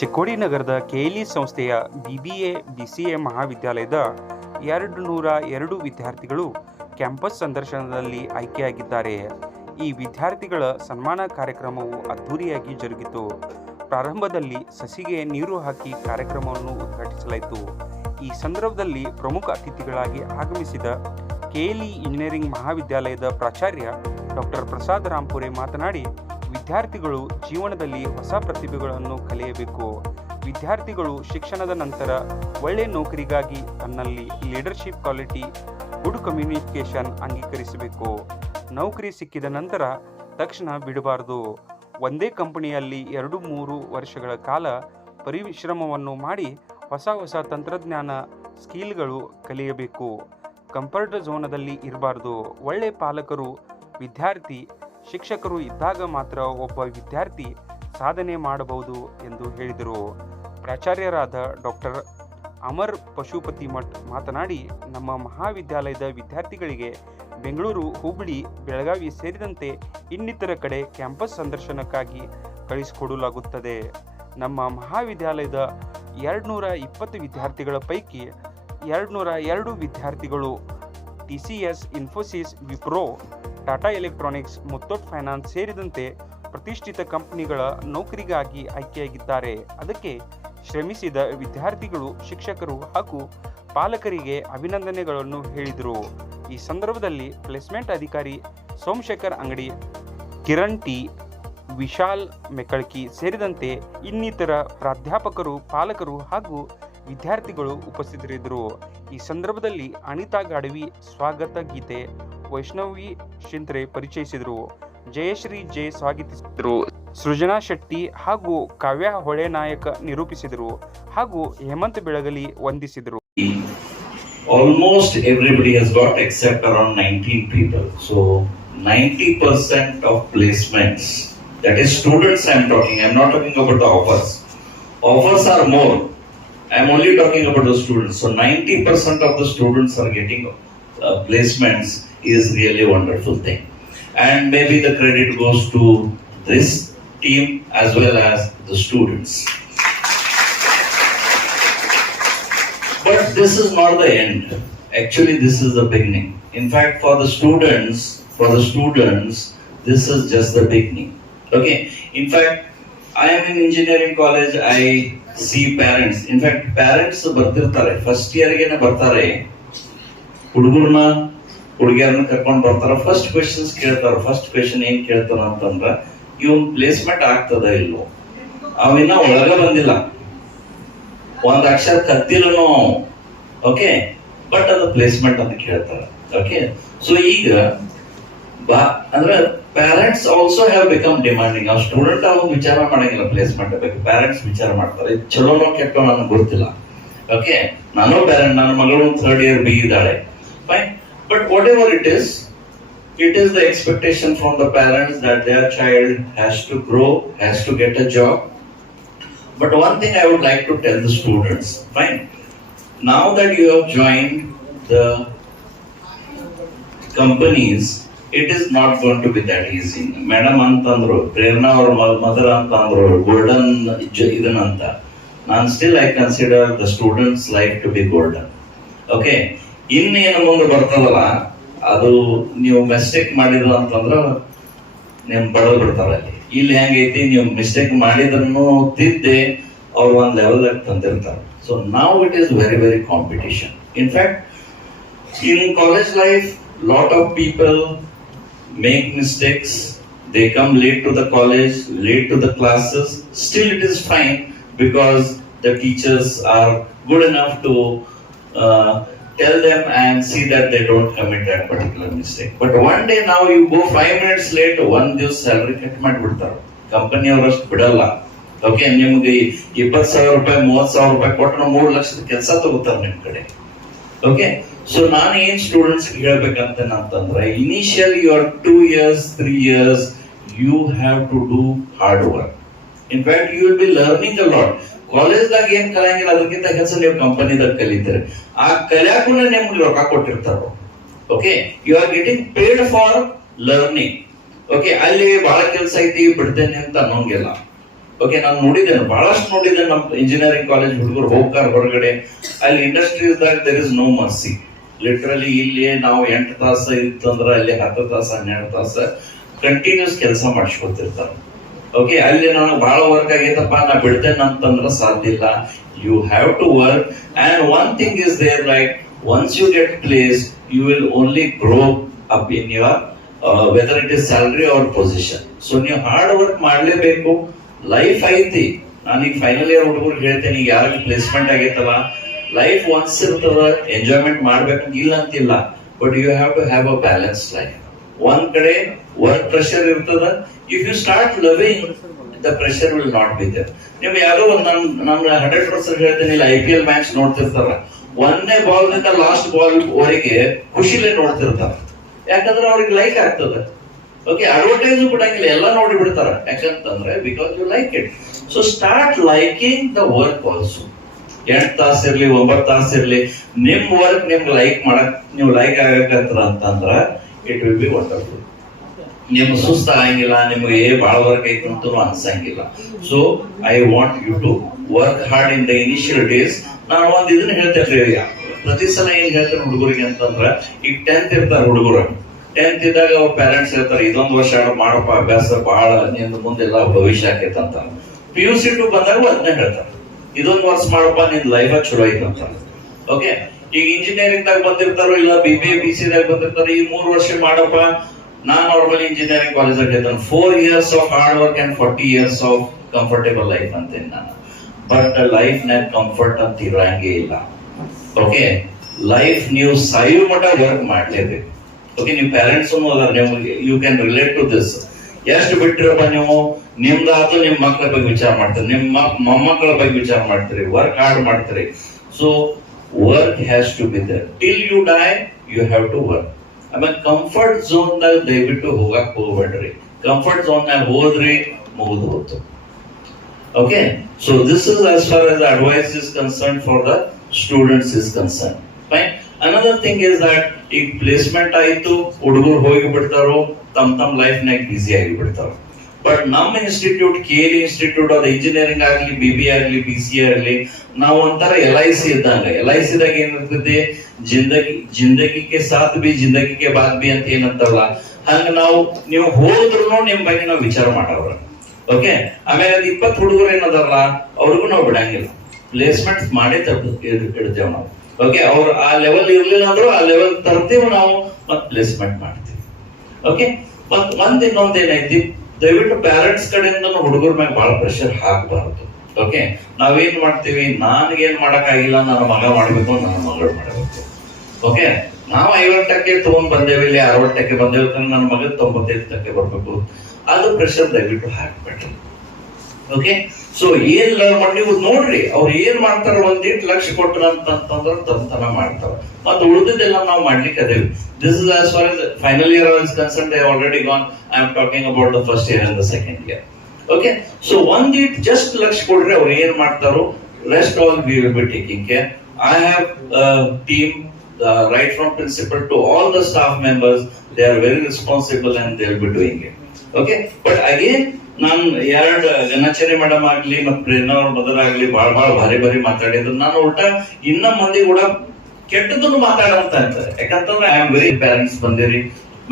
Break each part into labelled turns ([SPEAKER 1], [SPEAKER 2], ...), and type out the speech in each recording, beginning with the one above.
[SPEAKER 1] ಚಿಕ್ಕೋಡಿ ನಗರದ ಕೆಎಲಿ ಸಂಸ್ಥೆಯ BBA, BCA ಮಹಾವಿದ್ಯಾಲಯದ ಎರಡು ನೂರ ಎರಡು ವಿದ್ಯಾರ್ಥಿಗಳು ಕ್ಯಾಂಪಸ್ ಸಂದರ್ಶನದಲ್ಲಿ ಆಯ್ಕೆಯಾಗಿದ್ದಾರೆ. ಈ ವಿದ್ಯಾರ್ಥಿಗಳ ಸನ್ಮಾನ ಕಾರ್ಯಕ್ರಮವು ಅದ್ಧೂರಿಯಾಗಿ ಜರುಗಿತು. ಪ್ರಾರಂಭದಲ್ಲಿ ಸಸಿಗೆ ನೀರು ಹಾಕಿ ಕಾರ್ಯಕ್ರಮವನ್ನು ಉದ್ಘಾಟಿಸಲಾಯಿತು. ಈ ಸಂದರ್ಭದಲ್ಲಿ ಪ್ರಮುಖ ಅತಿಥಿಗಳಾಗಿ ಆಗಮಿಸಿದ ಕೆಎಲಿ ಇಂಜಿನಿಯರಿಂಗ್ ಮಹಾವಿದ್ಯಾಲಯದ ಪ್ರಾಚಾರ್ಯ ಡಾಕ್ಟರ್ ಪ್ರಸಾದ್ ರಾಂಪುರೆ ಮಾತನಾಡಿ ವಿದ್ಯಾರ್ಥಿಗಳು ಜೀವನದಲ್ಲಿ ಹೊಸ ಪ್ರತಿಭೆಗಳನ್ನು ಕಲಿಯಬೇಕು. ವಿದ್ಯಾರ್ಥಿಗಳು ಶಿಕ್ಷಣದ ನಂತರ ಒಳ್ಳೆಯ ನೌಕರಿಗಾಗಿ ತನ್ನಲ್ಲಿ ಲೀಡರ್ಶಿಪ್ ಕ್ವಾಲಿಟಿ ಗುಡ್ ಕಮ್ಯುನಿಕೇಷನ್ ಅಂಗೀಕರಿಸಬೇಕು. ನೌಕರಿ ಸಿಕ್ಕಿದ ನಂತರ ತಕ್ಷಣ ಬಿಡಬಾರದು. ಒಂದೇ ಕಂಪನಿಯಲ್ಲಿ ಎರಡು ಮೂರು ವರ್ಷಗಳ ಕಾಲ ಪರಿಶ್ರಮವನ್ನು ಮಾಡಿ ಹೊಸ ಹೊಸ ತಂತ್ರಜ್ಞಾನ ಸ್ಕಿಲ್ಗಳು ಕಲಿಯಬೇಕು. ಕಂಫರ್ಟ್ ಝೋನದಲ್ಲಿ ಇರಬಾರ್ದು. ಒಳ್ಳೆಯ ಪಾಲಕರು, ವಿದ್ಯಾರ್ಥಿ ಶಿಕ್ಷಕರು ಇದ್ದಾಗ ಮಾತ್ರ ಒಬ್ಬ ವಿದ್ಯಾರ್ಥಿ ಸಾಧನೆ ಮಾಡಬಹುದು ಎಂದು ಹೇಳಿದರು. ಪ್ರಾಚಾರ್ಯರಾದ ಡಾಕ್ಟರ್ ಅಮರ್ ಪಶುಪತಿ ಮಠ್ ಮಾತನಾಡಿ, ನಮ್ಮ ಮಹಾವಿದ್ಯಾಲಯದ ವಿದ್ಯಾರ್ಥಿಗಳಿಗೆ ಬೆಂಗಳೂರು ಹುಬ್ಬಳ್ಳಿ, ಬೆಳಗಾವಿ ಸೇರಿದಂತೆ ಇನ್ನಿತರ ಕಡೆ ಕ್ಯಾಂಪಸ್ ಸಂದರ್ಶನಕ್ಕಾಗಿ ಕಳಿಸಿಕೊಡಲಾಗುತ್ತದೆ. ನಮ್ಮ ಮಹಾವಿದ್ಯಾಲಯದ ಎರಡುನೂರ ಇಪ್ಪತ್ತು ವಿದ್ಯಾರ್ಥಿಗಳ ಪೈಕಿ ಎರಡುನೂರ ಎರಡು ವಿದ್ಯಾರ್ಥಿಗಳು T C S, Infosys, Wipro Tata electronics Muthoot finance ಸೇರಿದಂತೆ ಪ್ರತಿಷ್ಠಿತ ಕಂಪನಿಗಳ ನೌಕರಿಗಾಗಿ ಆಯ್ಕೆಯಾಗಿದ್ದಾರೆ. ಅದಕ್ಕೆ ಶ್ರಮಿಸಿದ ವಿದ್ಯಾರ್ಥಿಗಳು, ಶಿಕ್ಷಕರು ಹಾಗೂ ಪಾಲಕರಿಗೆ ಅಭಿನಂದನೆಗಳನ್ನು ಹೇಳಿದರು. ಈ ಸಂದರ್ಭದಲ್ಲಿ ಪ್ಲೇಸ್ಮೆಂಟ್ ಅಧಿಕಾರಿ ಸೋಮಶೇಖರ್ ಅಂಗಡಿ, ಕಿರಣ್ ಟಿ, ವಿಶಾಲ್ ಮೆಕಳ್ಕಿ ಸೇರಿದಂತೆ ಇನ್ನಿತರ ಪ್ರಾಧ್ಯಾಪಕರು, ಪಾಲಕರು ಹಾಗೂ ವಿದ್ಯಾರ್ಥಿಗಳು ಉಪಸ್ಥಿತರಿದ್ದರು. ಈ ಸಂದರ್ಭದಲ್ಲಿ ಅನಿತಾ ಗಾಡವಿ ಸ್ವಾಗತ ಗೀತೆ ವೈಷ್ಣವಿ ಶಿಂತ್ರೆ ಪರಿಚಯಿಸಿದರು. ಜಯಶ್ರೀ ಜಯ ಸ್ವಾಗತಿಸಿದರು. ಸೃಜನಾ ಶೆಟ್ಟಿ ಹಾಗೂ ಕಾವ್ಯ ಹೊಳೆನಾಯಕ ನಿರೂಪಿಸಿದರು ಹಾಗೂ ಹೇಮಂತ್ ಬೆಳಗಲಿ ವಂದಿಸಿದರು.
[SPEAKER 2] Almost everybody has got except around 19 people so 90% of placements that is students I am talking I am not talking about offers offers are more I'm only talking about the students. So 90% of the students are getting uh, placements is really a wonderful thing. And maybe the credit goes to this team as well as the students. But this is not the end. Actually, this is the beginning. In fact, for the students, for the students, this is just the beginning. Okay. In fact, I am in engineering college. I see parents in fact parents ಬರ್ತಿರ್ತಾರೆ. First ಇಯರ್ಗೆನೆ ಬರ್ತಾರೆ. ಹುಡುಗರ್ನ ಹುಡುಗಿಯರನ್ನ ಕರ್ಕೊಂಡು ಬರ್ತಾರ. First questions ಕೇಳ್ತಾರ. First question ಏನ್ ಕೇಳ್ತಾರ ಅಂತಂದ್ರ, ಇವನ್ ಪ್ಲೇಸ್ಮೆಂಟ್ ಆಗ್ತದ ಇಲ್ಲೋ ಅವಿನ್ನ ಒಳಗ ಬಂದಿಲ್ಲ. ಒಂದ್ ಅಕ್ಷರ ಕತ್ತಿಲ್ಲನು ಓಕೆ ಬಟ್ ಅದು ಪ್ಲೇಸ್ಮೆಂಟ್ ಅಂತ ಕೇಳ್ತಾರೆ. ಓಕೆ ಸೊ ಈಗ ಅಂದ್ರೆ parents also have become demanding ಅವ್ರು ಸ್ಟೂಡೆಂಟ್ ಅವ್ರು ವಿಚಾರ ಮಾಡಂಗಿಲ್ಲ ಪ್ಲೇಸ್ಮೆಂಟ್ ಬಗ್ಗೆ ಪ್ಯಾರೆಂಟ್ಸ್ ವಿಚಾರ ಮಾಡ್ತಾರೆ ಇದು ಚಲೋನೋ ಕೆಟ್ಟೋ ನನಗೆ ಗೊತ್ತಿಲ್ಲ ಓಕೆ ನಾನು ಪ್ಯಾರೆಂಟ್ ನನ್ನ ಮಗಳು ಥರ್ಡ್ ಇಯರ್ ಬಿ ಇದ್ದಾಳೆ fine but whatever it is it is the expectation from the parents that their child has to grow, has to get a job. But one thing I would like to tell the students, fine, now that you have joined the companies, it is not going to be that easy madam ಅಂತಂದ್ರು, ಪ್ರೇರಣಾ ಅವ್ರ mother ಅಂತಂದ್ರು golden ಇದನ್ನಂತ. ನಾನು still I consider the students life to be golden okay ಇನ್ನೇನು ಮುಂದೆ ಬರ್ತದಲ್ಲ, ಅದು ನೀವು ಮಿಸ್ಟೇಕ್ ಮಾಡಿದ್ರು ಅಂತಂದ್ರ ನಿಮ್ ಬಡದ್ ಬಿಡ್ತಾರೆ ಇಲ್ಲಿ ಹೆಂಗೈತಿ, ನೀವು ಮಿಸ್ಟೇಕ್ ಮಾಡಿದ್ರೂ ತಿದ್ದೆ ಅವ್ರು ಒಂದ್ ಲೆವೆಲ್ ತಂದಿರ್ತಾರೆ. ಸೊ ನಾವು it is very very competition in fact in college life lot of people Make mistakes they come late to the college late to the classes still it is fine because the teachers are good enough to tell them and see that they don't commit that particular mistake. But one day now you go five minutes late, one ದಿವಸ salary cut ಮಾಡಿಬಿಡ್ತಾರೆ company ಅವರಷ್ಟು ಬಿಡಲ್ಲ okay ನಿಮ್ಗೆ ಇಪ್ಪತ್ತು ಸಾವಿರ ರೂಪಾಯಿ ಮೂವತ್ತು ಸಾವಿರ ರೂಪಾಯಿ ಕೊಟ್ಟರೆ ಮೂರು ಲಕ್ಷದ ಕೆಲಸ ತಗೋತಾರೆ ನಿಮ್ ಕಡೆ ಓಕೆ ಸೊ ನಾನು ಏನ್ ಸ್ಟೂಡೆಂಟ್ಸ್ ಹೇಳ್ಬೇಕಂತ ಅಂತಂದ್ರೆ initial your two years three years you have to do hard work in fact you will be learning a lot ಕಾಲೇಜ್ದಾಗ ಏನ್ ಕಲಿಯಂಗಿಲ್ಲ, ಅದಕ್ಕಿಂತ ಕೆಲಸ ನೀವು ಕಂಪನಿದಾಗ ಕಲಿತೀರಿ. ಆ ಕಲಿಯಾಕು ನಿಮ್ಗೆ ರೊಕ್ಕ ಕೊಟ್ಟಿರ್ತಾರ? Okay you are getting paid for learning okay ಅಲ್ಲಿ ಬಹಳ ಕೆಲಸ ಐತಿ, ಬಿಡ್ತೇನೆ ಅಂತ ಅನ್ನೋಂಗಿಲ್ಲ. ಓಕೆ ನಾನು ನೋಡಿದ್ದೇನೆ, ಬಹಳಷ್ಟು ನೋಡಿದ್ದೇನೆ ನಮ್ಮ ಇಂಜಿನಿಯರಿಂಗ್ ಕಾಲೇಜ್ ಹುಡುಗರು ಹೋಗ್ತಾರೆ ಹೊರಗಡೆ. ಅಲ್ಲಿ ಇಂಡಸ್ಟ್ರೀಸ್ದಾಗ there is no mercy literally ಇಲ್ಲಿ ನಾವು ಎಂಟು ತಾಸು ಇತ್ತಂದ್ರೆ ಅಲ್ಲಿ ಹತ್ತು ತಾಸು, ಹನ್ನೆರಡು ತಾಸು ಕಂಟಿನ್ಯೂಸ್ ಕೆಲಸ ಮಾಡಿಸ್ಕೊತಿರ್ತಾರೆ. ಓಕೆ ಅಲ್ಲಿ ನನಗೆ ಬಹಳ ವರ್ಕ್ ಆಗೈತಪ್ಪ, ನಾ ಬಿಡ್ತೇನೆ ಅಂತಂದ್ರೆ ಸಾಧ್ಯ ಇಲ್ಲ. You have to work and one thing is there like once you get place you will only grow up in your whether it is salary or position so ನೀವು ಹಾರ್ಡ್ ವರ್ಕ್ ಮಾಡಲೇಬೇಕು. Life ಐತಿ. ನಾನೀಗ final year ಹುಡುಗರಿಗೆ ಹೇಳ್ತೇನೆ, ಈಗ ಯಾರಿಗೆ placement ಆಗೈತಲ್ಲ life once ಇರ್ತದ ಎಂಜಾಯ್ಮೆಂಟ್ ಮಾಡ್ಬೇಕು ಇಲ್ಲ ಅಂತಿಲ್ಲ but you have to have a balance life ಒಂದ್ ಕಡೆ ವರ್ಕ್ ಪ್ರೆಷರ್ ಇರ್ತದ if you start loving the pressure will not be there ನೀವು ಯಾರೋ ಒಂದು ನಮ್ ನಮ್ಮ ಹಂಡ್ರೆಡ್ ಪರ್ಸೆಂಟ್ ಹೇಳ್ತೇನೆ, ಇಲ್ಲ ಐ ಪಿ ಎಲ್ ಮ್ಯಾಚ್ ನೋಡ್ತಿರ್ತಾರ. ಒಂದನೇ ಬಾಲ್ನಿಂದ ಲಾಸ್ಟ್ ಬಾಲ್ ವರೆಗೆ ಖುಷಿಲೇ ನೋಡ್ತಿರ್ತಾರ. ಯಾಕಂದ್ರೆ ಅವ್ರಿಗೆ ಲೈಕ್ ಆಗ್ತದೆ. ಓಕೆ ಅಡ್ವರ್ಟೈಸ್ ಕೊಡಂಗಿಲ್ಲ, ಎಲ್ಲ ನೋಡಿ ಬಿಡ್ತಾರ. ಯಾಕಂತಂದ್ರೆ because you like it so start liking the work also ಎಂಟ್ ತಾಸು ಇರ್ಲಿ, ಒಂಬತ್ತು ತಾಸು ಇರ್ಲಿ, ನಿಮ್ ವರ್ಕ್ ನಿಮ್ಗೆ ಲೈಕ್ ಮಾಡಕ್, ನೀವು ಲೈಕ್ ಆಗಕತ್ರ ಅಂತಂದ್ರ ಇಟ್ ವಿಲ್ ಬಿ ವಂಡರ್ಫುಲ್ ನಿಮ್ಗೆ ಸುಸ್ತ ಆಗಂಗಿಲ್ಲ, ನಿಮ್ಗೆ ಏ ಭಾಳ ವರ್ಕ್ ಐತಿ ಅಂತ ಅನ್ಸಂಗಿಲ್ಲ. So I want you to work hard in the initial days ನಾನು ಒಂದ್ ಇದನ್ನ ಹೇಳ್ತೇನೆ ಪ್ರತಿ ಸಲ ಏನ್ ಹೇಳ್ತೇನೆ ಹುಡುಗರಿಗೆ ಅಂತಂದ್ರ, ಈಗ ಟೆಂತ್ ಇರ್ತಾರೆ ಹುಡುಗರು. ಟೆಂತ್ ಇದ್ದಾಗ ಅವ್ರ ಪೇರೆಂಟ್ಸ್ ಹೇಳ್ತಾರೆ, ಇದೊಂದು ವರ್ಷ ಮಾಡಪ್ಪ, ಅಭ್ಯಾಸ ಬಹಳ ನಿಂದ ಮುಂದೆಲ್ಲ ಭವಿಷ್ಯ ಆಕೈತ ಅಂತ ಪಿ ಯು ಸಿ ಟು ಬಂದಾಗ ಅದನ್ನೇ ಹೇಳ್ತಾರೆ. ಇದೊಂದು ವರ್ಷ ಮಾಡಪ್ಪ, ನಿನ್ ಲೈಫ್ ಚಲೋ ಐತಂತ ಓಕೆ ಈಗ ಇಂಜಿನಿಯರಿಂಗ್ ದಾಗ ಬಂದಿರ್ತಾರೋ ಇಲ್ಲ B B A B C ದಾಗ ಬಂದಿರ್ತಾರೋ, ಈ ಮೂರು ವರ್ಷ ಮಾಡಪ್ಪ, ನಾನ್ ನಾರ್ಮಲ್ ಇಂಜಿನಿಯರಿಂಗ್ ಕಾಲೇಜ್ ಹೇಳ್ತಾನೆ four years of hard work and forty years of comfortable life ಅಂತೇನೆ ನಾನು. ಬಟ್ ಲೈಫ್ ನಾಗ ಕಂಫರ್ಟ್ ಅಂತ ಇರಂಗೇ ಇಲ್ಲ. ಓಕೆ ಲೈಫ್ ನೀವು ಸೈವ್ ಮಟ್ಟ ವರ್ಕ್ ಮಾಡ್ಲೇಬೇಕು. ಓಕೆ ನೀವು ಪೇರೆಂಟ್ಸ್ ಅದಾರ ನೀವು you can relate to this ಎಷ್ಟು ಬಿಟ್ಟಿರಪ್ಪ ನೀವು ನಿಮ್ದಾತು ನಿಮ್ ಮಕ್ಕಳ ಬಗ್ಗೆ ವಿಚಾರ ಮಾಡ್ತೀರಿ ನಿಮ್ಮ ಮೊಮ್ಮಕ್ಕಳ ಬಗ್ಗೆ ವಿಚಾರ ಮಾಡ್ತೀರಿ ವರ್ಕ್ ಹಾರ್ಡ್ ಮಾಡ್ತೀರಿ so work has to be there till you die you have to work ಆಮೇಲೆ ಕಂಫರ್ಟ್ ಝೋನ್ ದಾಗ ದಯವಿಟ್ಟು ಹೋಗಕ್ ಹೋಗ್ಬೇಡ್ರಿ ಕಂಫರ್ಟ್ ಝೋನ್ ನಾಗ ಹೋದ್ರಿ ಮುಗಿದು ಹೋಯ್ತು Okay, so this is as far as the advice is concerned for the students is concerned. Fine. Another thing is that ಈಗ ಪ್ಲೇಸ್ಮೆಂಟ್ ಆಯ್ತು, ಹುಡುಗರು ಹೋಗಿ ಬಿಡ್ತಾರೋ, ತಮ್ ತಮ್ ಲೈಫ್ ನಾಗ ಬಿಸಿ ಆಗಿ ಬಿಡ್ತಾರೋ. ಬಟ್ ನಮ್ಮ ಇನ್ಸ್ಟಿಟ್ಯೂಟ್ ಕೆ ಎಲ್ ಇನ್ಸ್ಟಿಟ್ಯೂಟ್ ಅದು ಇಂಜಿನಿಯರಿಂಗ್ ಆಗ್ಲಿ ಬಿ ಬಿ ಆಗ್ಲಿ ಬಿ ಸಿ ಆಗ್ಲಿ, ನಾವು ಒಂಥರ ಎಲ್ ಐ ಸಿ ಇದ್ದಂಗ. ಎಲ್ ಐ ಸಿ ದಾಗ ಏನಿರ್ತೈತಿ? ಜಿಂದಗಿ, ಜಿಂದಗಿಗೆ ಸಾಥ್ ಬಿ, ಜಿಂದಗಿಗೆ ಬಾತ್ ಬಿ ಅಂತ ಏನಂತಾರಲ್ಲ, ಹಂಗ ನಾವು, ನೀವು ಹೋದ್ರು ನಿಮ್ ಬಗ್ಗೆ ನಾವು ವಿಚಾರ ಮಾಡವ್ರ. ಓಕೆ ಆಮೇಲೆ ಅದ್ ಇಪ್ಪತ್ತು ಹುಡುಗರು ಏನದಾರಲ್ಲ, ಅವ್ರಿಗೂ ನಾವು ಬಿಡಂಗಿಲ್ಲ. ಪ್ಲೇಸ್ಮೆಂಟ್ ಮಾಡೇ ತಪ್ಪು ಇಡ್ತೇವೆ ನಾವು. ಓಕೆ ಅವ್ರು ಆ ಲೆವೆಲ್ ಇರ್ಲಿಲ್ಲ ಅಂದ್ರೆ ಆ ಲೆವೆಲ್ ತರ್ತೀವಿ ನಾವು ಮತ್ತೆ ಪ್ಲೇಸ್ಮೆಂಟ್ ಮಾಡ್ತೀವಿ. ಓಕೆ ಮತ್ ಒಂದ್ ಇನ್ನೊಂದ್ ಏನೈತಿ? ದಯವಿಟ್ಟು ಪ್ಯಾರೆಂಟ್ಸ್ ಕಡೆಯಿಂದ ಹುಡುಗರ ಮ್ಯಾಗ ಬಹಳ ಪ್ರೆಷರ್ ಹಾಕಬಾರದು ಓಕೆ ನಾವೇನ್ ಮಾಡ್ತೀವಿ? ಏನ್ ಮಾಡಕ್ ಆಗಿಲ್ಲ ನನ್ನ ಮಗ ಮಾಡ್ಬೇಕು, ನನ್ನ ಮಗಳು ಮಾಡಬೇಕು. ಓಕೆ ನಾವು ಐವತ್ತಕ್ಕೆ ತಗೊಂಡ್ ಬಂದೇವಿ, ಇಲ್ಲಿ ಅರವತ್ತಕ್ಕೆ ಬಂದೇವಿ ನನ್ನ ಮಗ ತೊಂಬತ್ತೈದು ತಕ್ಕೆ ಬರ್ಬೇಕು. ಅದು ಪ್ರೆಷರ್ ದಯವಿಟ್ಟು ಹಾಕ್ಬೇಡ್ರಿ. ಓಕೆ ಸೊ ಏನ್ ಲರ್ನ್ ಮಾಡಿ ನೀವು ನೋಡ್ರಿ, ಅವ್ರು ಏನ್ ಮಾಡ್ತಾರ ಒಂದಿಟ್ಟು ಲಕ್ಷ ಕೊಟ್ರ ಅಂತಂದ್ರ ತಂತನ ಮಾಡ್ತಾರ ಮತ್ತೆ ಉಳಿದಿದ್ದೆಲ್ಲ ನಾವು ಮಾಡ್ಲಿಕ್ಕೆ ಅದೇವಿ. This is as far as final year is concern I already gone I am talking about the first year and the second year okay so ಒಂದಿಟ್ just ಲಕ್ಷ ಕೊಡ್ರಿ ಅವ್ರು ಏನ್ ಮಾಡ್ತಾರೋ rest all we will be taking care I have team right from principal to all the staff members they are very responsible and they will be doing it okay but again ನಾನು ಎರಡು ಘನಚರಿ madam ಆಗ್ಲಿ ಮತ್ ಪ್ರೇರಣಾ ಅವ್ರ ಆಗ್ಲಿ ಬಹಳ ಬಹಳ ಭಾರಿ ಬಾರಿ ಮಾತಾಡಿದ್ರು. ನಾನು ಒಟ್ಟ ಇನ್ನ ಮಂದಿ ಕೂಡ ಕೆಟ್ಟದ್ದು ಮಾತಾಡಂತ ಯಾಕಂತಂದ್ರೆ ಐ ಆಮ್ ವೆರಿ ಪೇರೆಂಟ್ಸ್ ಬಂದಿರಿ.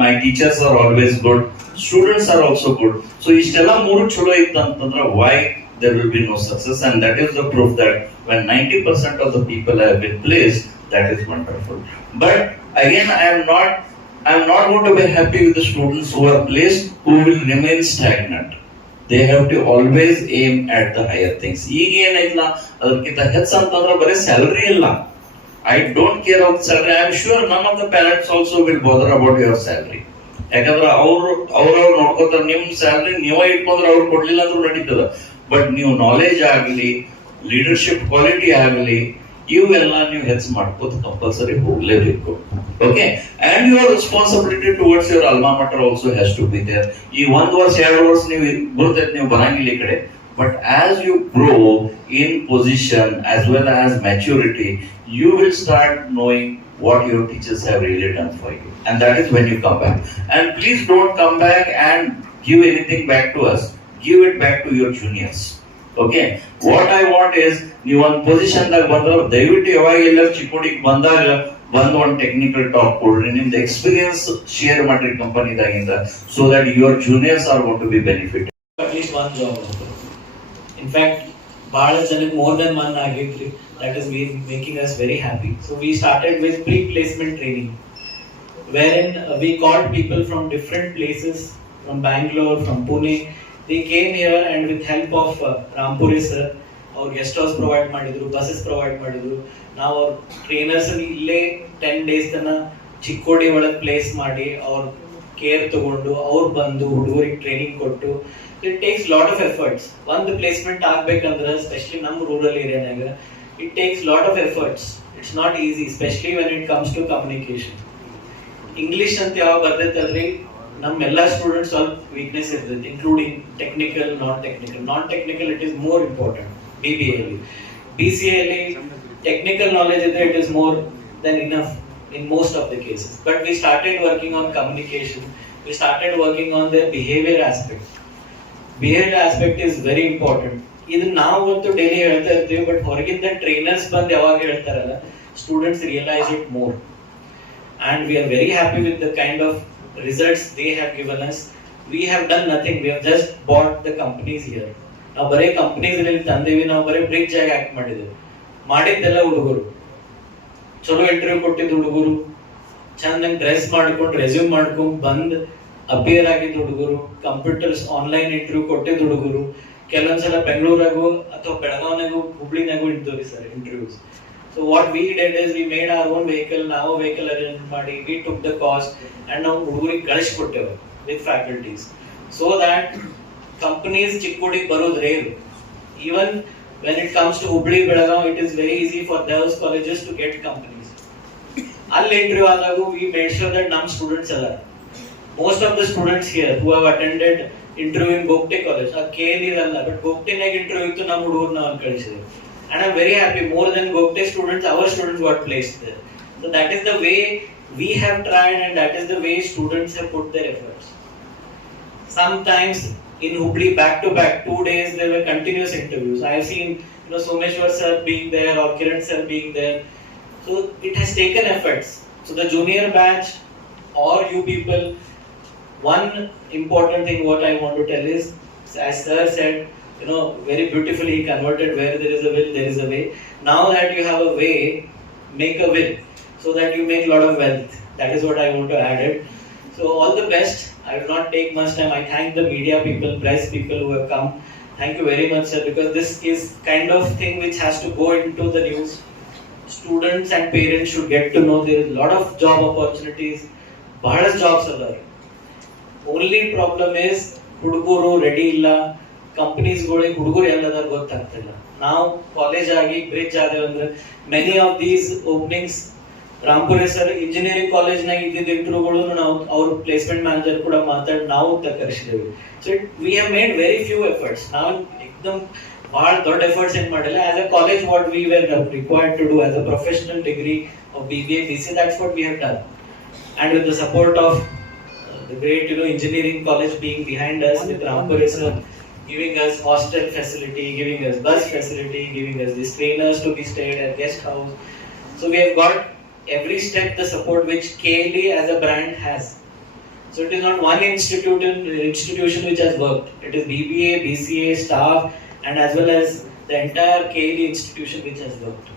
[SPEAKER 2] My teachers are always good students are also good so ಇಷ್ಟೆಲ್ಲ ಮೂರು ಚಲೋ ಇತ್ತು why there will be no success and that is the proof that when ninety percent of the people have been place that is wonderful but again I am not I am not got to be happy with the students who are place who will remain stagnant they have to always aim at the higher things ಈಗ ಏನೈತಿಲ್ಲ ಅದಕ್ಕಿಂತ ಹೆಚ್ಚು ಅಂತಂದ್ರೆ ಬರೀ salary ಇಲ್ಲ. I don't care about salary I am sure none of the parents also will bother about your salary ಯಾಕಂದ್ರೆ ಅವ್ರು, ಅವ್ರವ್ರು ನೋಡ್ಕೋತಾರೆ, ನಿಮ್ ಸ್ಯಾಲರಿ ನೀವೇ ಇಟ್ಕೊಂಡ್ರೆ ಅವ್ರು ಕೊಡ್ಲಿಲ್ಲ ಅಂದ್ರೂ ನಡೀತದ. ಬಟ್ ನೀವು ನಾಲೆಜ್ ಆಗಲಿ ಲೀಡರ್ಶಿಪ್ ಕ್ವಾಲಿಟಿ ಆಗಲಿ ಇವೆಲ್ಲ ನೀವು ಹೆಚ್ಚು ಮಾಡ್ಕೋತ ಕಂಪಲ್ಸರಿ ಹೋಗ್ಲೇಬೇಕು okay and your responsibility towards your alma mater also has to be there ಈ ಒಂದ್ ವರ್ಷ ಎರಡು ವರ್ಷ ನೀವು ಬರ್ತೈತೆ ನೀವು ಬರಂಗಿಲ್ಲ ಈ ಕಡೆ but as you grow in position as well as maturity you will start knowing what your teachers have really done for you. And that is when you come back. And please don't come back and give anything back to us. Give it back to your juniors. Okay what I want is ನೀವು ಒಂದು position ದಾಗ ಬಂದವ್ರು ದಯವಿಟ್ಟು ಯಾವಾಗ ಎಲ್ಲ ಚಿಕ್ಕೋಡಿಗೆ ಬಂದಾಗ ಬಂದು ಒಂದು ಟೆಕ್ನಿಕಲ್ ಟಾಕ್ ಕೊಡ್ರಿ ನಿಮ್ದು ಎಕ್ಸ್ಪೀರಿಯನ್ಸ್ ಶೇರ್ ಮಾಡ್ರಿ ಕಂಪನಿದಾಗಿಂದ so that your juniors are got to be benefit
[SPEAKER 3] at least one job. In fact, ಬಹಳ ಜನಕ್ಕೆ more than one ಆಗಿದ್ರಿ that is we making us very happy. So we started with pre-placement training, wherein uh, we called people from different places, from Bangalore, from Pune. They came here and with help of uh, sir, ಅವ್ರು guest house provide ಮಾಡಿದ್ರು buses provide ಮಾಡಿದ್ರು. ನಾವು ಅವ್ರ trainers ಇಲ್ಲೇ ten days ತನ ಚಿಕ್ಕೋಡಿ ಒಳಗೆ place ಮಾಡಿ ಅವ್ರ ಕೇರ್ ತಗೊಂಡು ಅವ್ರು ಬಂದು ಹುಡುಗರಿಗೆ ಟ್ರೈನಿಂಗ್ ಕೊಟ್ಟು. It takes lot of efforts ಒಂದು ಪ್ಲೇಸ್ಮೆಂಟ್ ಆಗ್ಬೇಕಂದ್ರೆ ಸ್ಪೆಷಲಿ ನಮ್ಮ rural ಏರಿಯಾನಾಗ it takes lot of efforts it's not easy specially when it comes to communication English ಅಂತ ಯಾವಾಗ ಬರ್ತೈತಲ್ರಿ? ನಮ್ಮ ಎಲ್ಲಾ ಸ್ಟೂಡೆಂಟ್ಸ್ ಸ್ವಲ್ಪ ವೀಕ್ನೆಸ್ ಇರ್ತೈತಿ including technical non technical non technical it is more important B B ಎಲ್ಲಿ B C ಎಲ್ಲಿ technical knowledge ಇದ್ರೆ it is more than enough in most of the cases but we started working on communication we started working on the behaviour aspect behaviour aspect is very important ಇದನ್ನ ನಾವು ಗೊತ್ತು daily ಹೇಳ್ತಾ ಇರ್ತೀವಿ but ಹೊರಗಿಂದ trainers ಬಂದು ಯಾವಾಗ ಹೇಳ್ತಾರಲ್ಲ students realise it more and we are very happy with the kind of results they have given us we have done nothing we have just bought the companies here ನಾವು ಬರೀ companies ತಂದೇವಿ, ನಾವು ಬರೀ bridge ಆಗಿ act ಮಾಡಿದ್ದೇವೆ ಮಾಡಿದ್ದೆಲ್ಲ ಹುಡುಗರು. ಚಲೋ interview ಕೊಟ್ಟಿದ್ದು ಹುಡುಗರು. ಚಂದ ಡ್ರೆಸ್ ಮಾಡ್ಕೊಂಡು ರೆಸ್ಯೂಮ್ ಮಾಡ್ಕೊಂಡು ಬಂದ್ ಅಪಿಯರ್ ಆಗಿದ್ದ ಹುಡುಗರು. ಕಂಪ್ಯೂಟರ್ಸ್ ಆನ್ಲೈನ್ ಇಂಟರ್ವ್ಯೂ ಕೊಟ್ಟಿದ್ದ ಹುಡುಗರು. ಕೆಲವೊಂದ್ಸಲ ಬೆಂಗಳೂರಾಗೂ ಅಥವಾ ಬೆಳಗಾವ್ನಾಗೂ ಹುಬ್ಳಿನಾಗೂ ಇದ್ದವ್ರಿ sir interviews so what we did is we made our own vehicle ನಾವು ವೆಹಿಕಲ್ ಅರೇಂಜ್ ಮಾಡಿ we took the cost and ನಾವು ಹುಡುಗರಿಗೆ ಕಳಿಸ್ಕೊಟ್ಟೆವು with faculties so that companies ಚಿಕ್ಕೋಡಿಗೆ ಬರೋದು rare even when it comes to Hubli Belgaum it is very easy for those colleges to get companies. ಅಲ್ಲಿ interview ಆದಾಗೂ we made sure that ನಮ್ಮ students ಅಲ್ಲ most of the students here who have attended interview in ಗೋಪ್ಟೆ college ಆ ಕೇಳಿರಲ್ಲ but ಗೋಪ್ಟೆನಾಗ interview ಇತ್ತು ನಮ್ಮ ನಾವು ಅವ್ರು and I'm very happy. More than Gopte students, our students got placed there. So that is the way we have tried, and that is the way students have put their efforts. Sometimes in Hubli, back to back, two days there were continuous interviews. I have seen you know Someshwar sir being there or Kiran sir being there. So it has taken efforts. So the junior batch or you people, one important thing what I want to tell is, as sir said, you know, very beautifully he converted where there is a will, there is a way. Now that you have a way, make a will so that you make a lot of wealth. That is what I want to add it. So all the best. I will not take much time. I thank the media people, press people who have come. Thank you very much, sir, because this is kind of thing which has to go into the news. Students and parents should get to know there is a lot of job opportunities. ಬಹಳಷ್ಟು jobs ಅದಾವ only problem is ಹುಡುಗರು ready ಇಲ್ಲ ಕಂಪನೀಸ್ಗಳಿಗೆ ಹುಡುಗರು ಎಲ್ಲದಾರ ಗೊತ್ತಾಗ್ತಿಲ್ಲ. ನಾವು college ಆಗಿ bridge ಆದೇವು ಅಂದ್ರೆ many of these openings Rampura sir engineering college ನಾಗ ಇದ್ದಿದ್ದ ಇಂಟರ್ವ್ಯೂಗಳು ನಾವು ಅವ್ರ ಪ್ಲೇಸ್ಮೆಂಟ್ ಮ್ಯಾನೇಜರ್ ಕೂಡ ಮಾತಾಡಿ ನಾವು ಕರೆಸಿದ್ದೇವೆ so we have made very few efforts ನಾವು ಎಕ್ದಮ್ ಬಹಳ ದೊಡ್ಡ ಎಫರ್ಟ್ಸ್ ಏನ್ ಮಾಡಿಲ್ಲ. As a college what we were required to do as a professional degree B B A B C that's what we have done and with the support of the great you know engineering college being behind us with Rampura sir giving us hostel facility giving us bus facility giving us these trainers to be stayed at guest house. So we have got every step the support which KLE as a brand has. So it is not one institution institution which has worked. It is BBA BCA staff and as well as the entire KLE institution which has worked.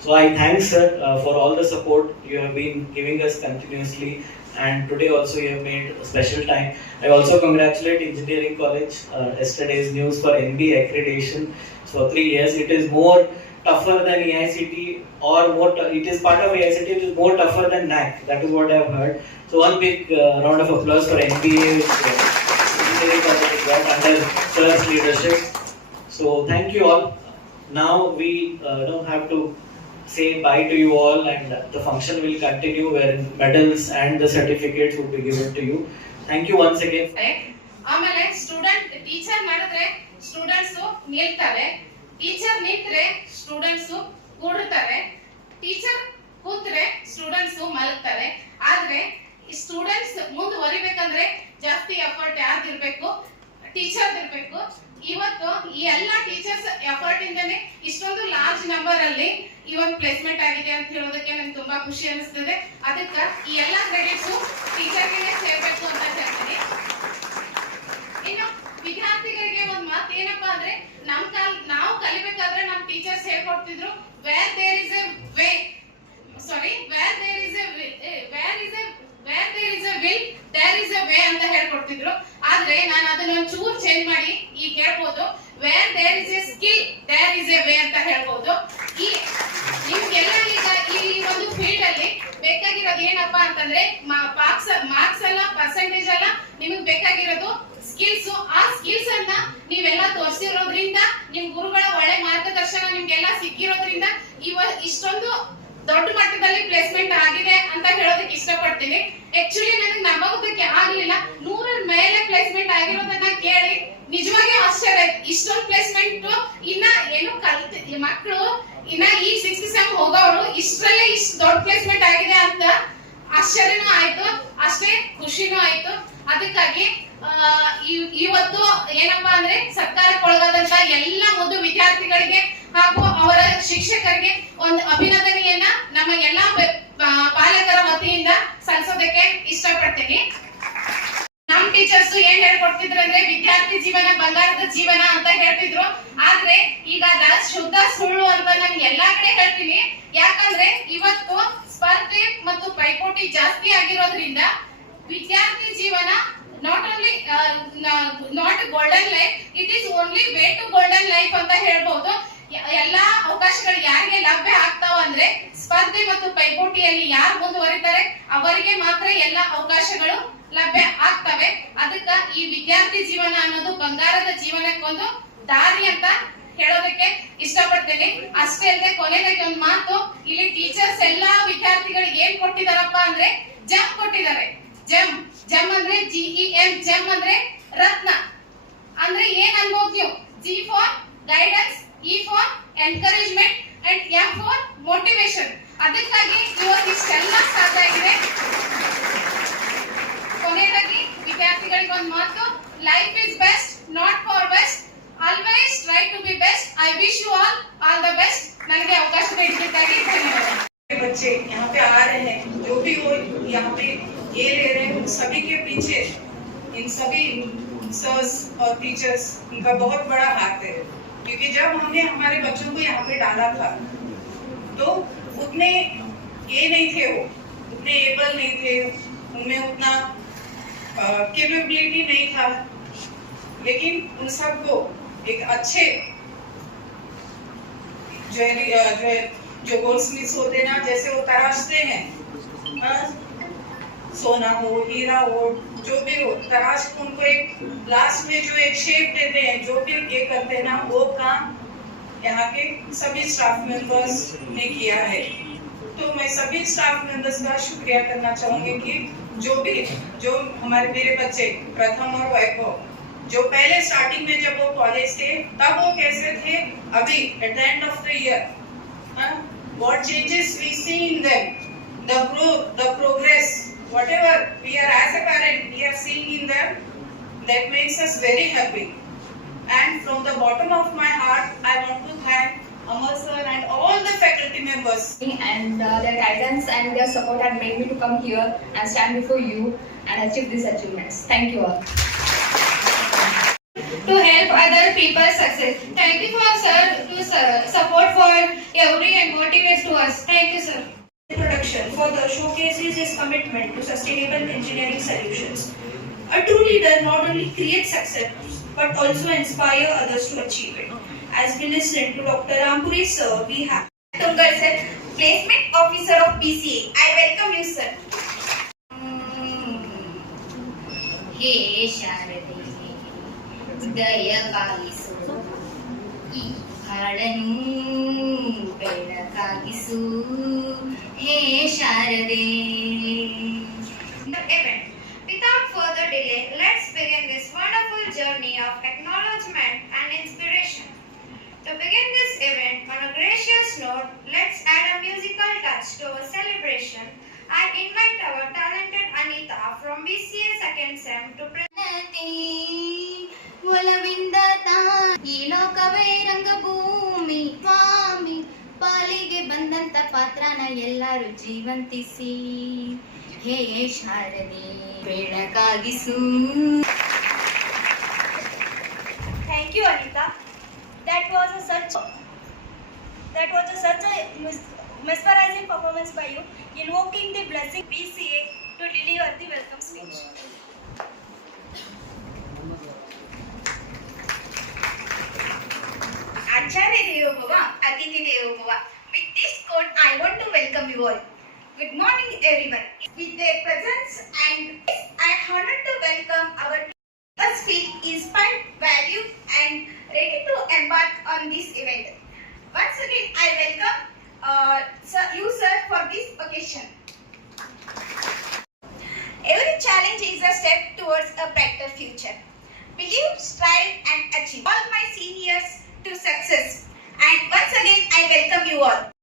[SPEAKER 3] So I thank sir uh, for all the support you have been giving us continuously and today also you have made a special time. I also congratulate Engineering College, uh, yesterday's news for NB accreditation for three years. It is more tougher than EICT or more, tou- it is part of EICT, it is more tougher than NAC. That is what I have heard. So one big uh, round of applause for NBA, which uh, Engineering College got under sir's leadership. So thank you all. Now we uh, don't have to say bye to you all and the function will continue where medals and the certificates will be given to you. Thank you once again.
[SPEAKER 4] ಆಮೇಲೆ student teacher ಮಾಡಿದ್ರೆ students ನಿಲ್ತಾರೆ teacher ನಿಂತ್ರೆ students ಕೂಡ್ತಾರೆ teacher ಕೂತ್ರೆ students ಮಲಗ್ತಾರೆ ಆದ್ರೆ students ಮುಂದುವರಿಬೇಕಂದ್ರೆ ಜಾಸ್ತಿ effort ಯಾರ್ದಿರ್ಬೇಕು teacher ಇರ್ಬೇಕು ಇವತ್ತು ಈ ಎಲ್ಲ ಟೀಚರ್ಸ್ ಎಫರ್ಟ್ ಇಂದನೇ ಇಷ್ಟೊಂದು ಲಾರ್ಜ್ ನಂಬರ್ ಅಲ್ಲಿ ಇವತ್ತು ಪ್ಲೇಸ್ಮೆಂಟ್ ಆಗಿದೆ ಅಂತ ಹೇಳೋದಕ್ಕೆ ನಂಗೆ ತುಂಬಾ ಖುಷಿ ಅನಿಸ್ತದೆ ಅದಕ್ಕೆ ಈ ಎಲ್ಲ ಕ್ರೆಡಿಟ್ಸ್ ಟೀಚರ್ಗೆ ಸೇರ್ಬೇಕು ಅಂತ ಹೇಳ್ತೀನಿ ಇನ್ನು ವಿದ್ಯಾರ್ಥಿಗಳಿಗೆ ಒಂದ್ ಮಾತು ಏನಪ್ಪಾ ಅಂದ್ರೆ ನಮ್ ಕಾಲ್ ನಾವು ಕಲಿಬೇಕಾದ್ರೆ ನಮ್ teachers ಹೇಳ್ಕೊಡ್ತಿದ್ರು where there is a way sorry where there is a where is a where there is a will there is a way ಅಂತ ಹೇಳ್ಕೊಡ್ತಿದ್ರು ಆದ್ರೆ ನಾನು ಅದನ್ನ ಒಂಚೂರು ಚೇಂಜ್ ಮಾಡಿ ಈಗ ಹೇಳ್ಬೋದು where there is a skill there is a way ಅಂತ ಹೇಳ್ಬೋದು ಈ ನಿಮ್ಗೆಲ್ಲ ಈಗ ಈ ಒಂದು ಫೀಲ್ಡ್ ಅಲ್ಲಿ ಬೇಕಾಗಿರೋದು ಏನಪ್ಪಾ ಅಂತಂದ್ರೆ ಮಾರ್ಕ್ಸ್ ಮಾರ್ಕ್ಸ್ ಅಲ್ಲ ಪರ್ಸೆಂಟೇಜ್ ಅಲ್ಲ ನಿಮಗೆ ಬೇಕಾಗಿರೋದು ಸ್ಕಿಲ್ಸ್ ಆ ಸ್ಕಿಲ್ಸ್ ಅನ್ನ ನೀವೆಲ್ಲ ತೋರಿಸಿರೋದ್ರಿಂದ ನಿಮ್ ಗುರುಗಳ ಒಳ್ಳೆ ಮಾರ್ಗದರ್ಶನ ನಿಮ್ಗೆಲ್ಲ ಸಿಕ್ಕಿರೋದ್ರಿಂದ ಇವ ಇಷ್ಟೊಂದು ದೊಡ್ಡ ಮಟ್ಟದಲ್ಲಿ ಪ್ಲೇಸ್ಮೆಂಟ್ ಆಗಿದೆ ಅಂತ ಹೇಳೋದಕ್ಕೆ ಇಷ್ಟಪಡ್ತೀನಿ. ಆಕ್ಚುಲಿ ನನಗೆ ನಂಬೋದಕ್ಕೆ ಆಗ್ಲಿಲ್ಲ. ನೂರರ ಮೇಲೆ ಪ್ಲೇಸ್ಮೆಂಟ್ ಆಗಿರೋದನ್ನ ಕೇಳಿ ನಿಜವಾಗಿ ಆಶ್ಚರ್ಯ ಇಷ್ಟೊಂದು ಪ್ಲೇಸ್ಮೆಂಟ್ ಇನ್ನ ಏನು ಕಲ್ತ್ ಮಕ್ಕಳು ಇನ್ನ ಈ ಸಿಕ್ಸ್ ಸೆಮ್ ಹೋಗೋರು ಇಷ್ಟರಲ್ಲೇ ಇಷ್ಟು ದೊಡ್ಡ ಪ್ಲೇಸ್ಮೆಂಟ್ ಆಗಿದೆ ಅಂತ ಆಶ್ಚರ್ಯನೂ ಆಯ್ತು, ಅಷ್ಟೇ ಖುಷಿನೂ ಆಯ್ತು. ಅದಕ್ಕಾಗಿ ಇವತ್ತು ಏನಪ್ಪಾ ಅಂದ್ರೆ ಸರ್ಕಾರಕ್ಕೊಳಗಾದಂತ ಎಲ್ಲ ಒಂದು ವಿದ್ಯಾರ್ಥಿಗಳಿಗೆ ಹಾಗೂ ಅವರ ಶಿಕ್ಷಕರಿಗೆ ಒಂದು ಅಭಿನಂದನೆಯನ್ನ ನಮ್ಮ ಎಲ್ಲಾ ಪಾಲಕರ ವತಿಯಿಂದ ಸಲ್ಲಿಸೋದಕ್ಕೆ ಇಷ್ಟಪಡ್ತೀನಿ. ನಮ್ ಟೀಚರ್ಸ್ ಏನ್ ಹೇಳ್ಕೊಡ್ತಿದ್ರು ಅಂದ್ರೆ ವಿದ್ಯಾರ್ಥಿ ಜೀವನ ಬಂಗಾರದ ಜೀವನ ಅಂತ ಹೇಳ್ತಿದ್ರು. ಆದ್ರೆ ಈಗ ಶುದ್ಧ ಸುಳ್ಳು ಅಂತ ನಾನು ಎಲ್ಲಾ ಕಡೆ ಹೇಳ್ತೀನಿ. ಯಾಕಂದ್ರೆ ಇವತ್ತು ಸ್ಪರ್ಧೆ ಮತ್ತು ಪೈಪೋಟಿ ಜಾಸ್ತಿ ಆಗಿರೋದ್ರಿಂದ ವಿದ್ಯಾರ್ಥಿ ಜೀವನ not only not golden life it is only way to golden life ಅಂತ ಹೇಳ್ಬಹುದು ಎಲ್ಲಾ ಅವಕಾಶಗಳು ಯಾರಿಗೆ ಲಭ್ಯ ಆಗ್ತಾವ ಅಂದ್ರೆ ಸ್ಪರ್ಧೆ ಮತ್ತು ಪೈಪೋಟಿಯಲ್ಲಿ ಯಾರು ಮುಂದುವರಿತಾರೆ ಅವರಿಗೆ ಮಾತ್ರ ಎಲ್ಲಾ ಅವಕಾಶಗಳು ಲಭ್ಯ ಆಗ್ತವೆ. ಅದಕ್ಕ ಈ ವಿದ್ಯಾರ್ಥಿ ಜೀವನ ಅನ್ನೋದು ಬಂಗಾರದ ಜೀವನಕ್ಕೊಂದು ದಾರಿ ಅಂತ ಹೇಳೋದಕ್ಕೆ ಇಷ್ಟಪಡ್ತೇನೆ. ಅಷ್ಟೇ ಅಲ್ಲದೆ ಕೊನೆಯದಾಗಿ ಒಂದು ಮಾತು, ಇಲ್ಲಿ ಟೀಚರ್ಸ್ ಎಲ್ಲಾ ವಿದ್ಯಾರ್ಥಿಗಳಿಗೆ ಏನ್ ಕೊಟ್ಟಿದಾರಪ್ಪ ಅಂದ್ರೆ ಜಂಪ್ ಕೊಟ್ಟಿದ್ದಾರೆ. ಜಮ್ ಜಮ್ ಅಂದ್ರೆ ಜಿಇ ಎಂ ಜಮ್ ಅಂದ್ರೆ ರತ್ನ. ಅಂದ್ರೆ ಏನ್ ಅನ್ಬೋದು G for guidance E for encouragement and M for motivation ಅದಕ್ಕಾಗಿ ಇವತ್ತು ಇಷ್ಟೆಲ್ಲ ಆಗಿದೆ. ಕೊನೆಯದಾಗಿ ವಿದ್ಯಾರ್ಥಿಗಳಿಗೆ ಒಂದು ಮಾತು life is best not for best always try to be best I wish you all all the best ನನಗೆ ಅವಕಾಶ ನೀಡಿದ್ದಕ್ಕಾಗಿ ಧನ್ಯವಾದ
[SPEAKER 5] बच्चे यहाँ पे आ रहे हैं जो भी वो यहाँ पे ये ले रहे हैं उन सभी के पीछे इन सभी सर्स और टीचर्स उनका बहुत बड़ा हाथ है क्योंकि जब हमने हमारे बच्चों को यहाँ पे डाला था तो उतने ये नहीं थे वो उतने एबल नहीं थे उनमें उतना कैपेबिलिटी नहीं था लेकिन उन सबको एक अच्छे ज्वेलरी अ, जो है जो गोल्ड स्मिथ्स होते ना जैसे वो तराशते हैं। हाँ, सोना हो हीरा हो जो भी हो तराश उनको एक लास्ट में जो एक शेप देते हैं जो भी ये करते हैं ना वो काम यहाँ के सभी स्टाफ मेंबर्स ने किया है। तो मैं सभी स्टाफ मेंबर्स का शुक्रिया करना चाहूँगी कि जो भी जो हमारे मेरे बच्चे प्रथम और वैभव जो पहले स्टार्टिंग में जब वो कॉलेज थे तब वो कैसे थे अभी at the end of the year what changes we see in them the growth the progress whatever we are as a parent we are seeing in them that makes us very happy and from the bottom of my heart i want to thank Amal sir and all the faculty members
[SPEAKER 6] and uh, their guidance and their support had made me to come here and stand before you and achieve these achievements. Thank you all.
[SPEAKER 4] to help other people's success. Thank you for sir to sir, support for every and motivates to us. Thank you, sir.
[SPEAKER 7] Production further showcases his commitment to sustainable engineering solutions. A true leader not only creates success but also inspires others to achieve it. As we listen to Dr. Rampuri sir, we have
[SPEAKER 6] Tungar sir, placement officer of PCA. I welcome you, sir.
[SPEAKER 8] Hmm. Hey, Sharon. ದಯ ಕಾಯಿಸು ಈ ಹಾಡನ್ನು ಬೆಳಕಾಗಿಸು ಹೇ ಶಾರದೆ
[SPEAKER 9] event. Without further delay, let's begin this wonderful journey of acknowledgement and inspiration.
[SPEAKER 8] ಪಾತ್ರನ ಎಲ್ಲರೂ ಜೀವಂತಿಸಿ. ಹೇ ಶಾರದಿ ಬೆಳಕಾಗಿಸು.
[SPEAKER 10] Thank you Anita that was a such that was a such mesmerising performance by you invoking the blessing B C A to deliver the welcome speech
[SPEAKER 9] ಆಚಾರ್ಯ ದೇವೋಭವ ಅತಿಥಿ ದೇವೋಭವ welcome you all. Good morning, everyone. With their presence and I am honored to welcome our us feel inspired, valued, and ready to embark on this event. Once again, I welcome uh, sir, you, sir, for this occasion. Every challenge is a step towards a better future. Believe, strive, and achieve. All my seniors to success. And once again, I welcome you all.